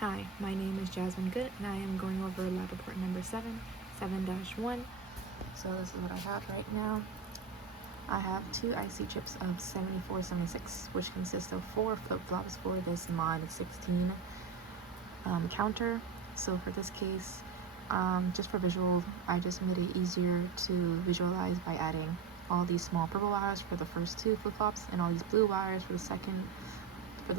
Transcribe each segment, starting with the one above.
Hi, my name is Jasmine Good, and I am going over lab report number 7-1. So this is what I have right now. I have 2 IC chips of 7476, which consist of 4 flip-flops for this mod 16 counter. So for this case, just for visual, I just made it easier to visualize by adding all these small purple wires for the first 2 flip-flops and all these blue wires for the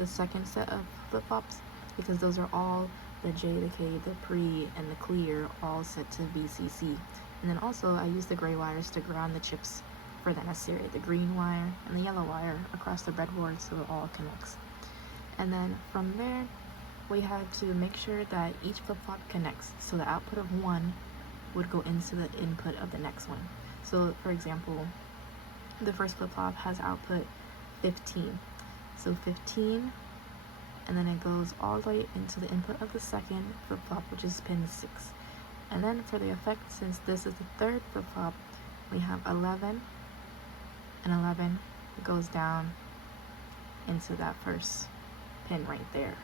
second set of flip-flops, because those are all the J, the K, the pre, and the clear all set to VCC. And then also I use the gray wires to ground the chips for the necessary, the green wire and the yellow wire across the breadboard so it all connects. And then from there, we had to make sure that each flip-flop connects, so the output of one would go into the input of the next one. So for example, the first flip-flop has output 15. So 15, and then it goes all the way into the input of the second flip-flop, which is pin 6. And then for the effect, since this is the third flip-flop, we have 11, and 11 goes down into that first pin right there.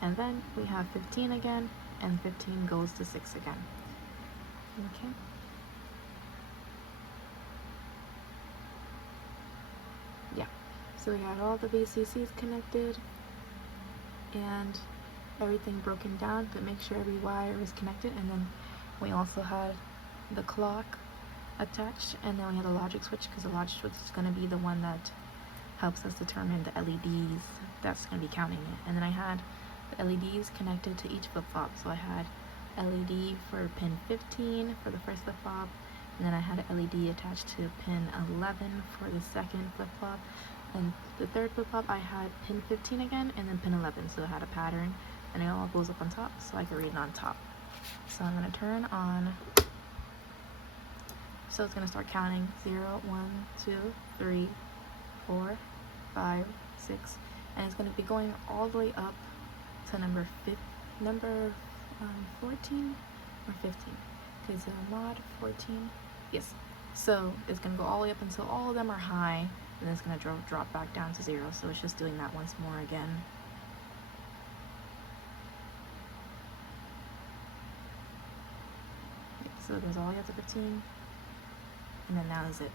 And then we have 15 again, and 15 goes to 6 again. Okay. Yeah. So we had all the VCCs connected and everything broken down, but make sure every wire is connected. And then we also had the clock attached, and then we had a logic switch, because the logic switch is going to be the one that helps us determine the LEDs that's going to be counting it. And then I had the LEDs connected to each flip-flop. So I had LED for pin 15 for the first flip-flop, and then I had an LED attached to pin 11 for the second flip-flop, and the third flip-flop I had pin 15 again, and then pin 11, so it had a pattern, and it all goes up on top, so I can read it on top. So I'm going to turn on, so it's going to start counting 0, 1, 2, 3, 4, 5, 6, and it's going to be going all the way up to number 14 or 15. Okay, so mod 14, yes. So it's going to go all the way up until all of them are high, and then it's going to drop back down to 0. So it's just doing that once more again. Okay, so it goes all the way up to 15, and then that is it.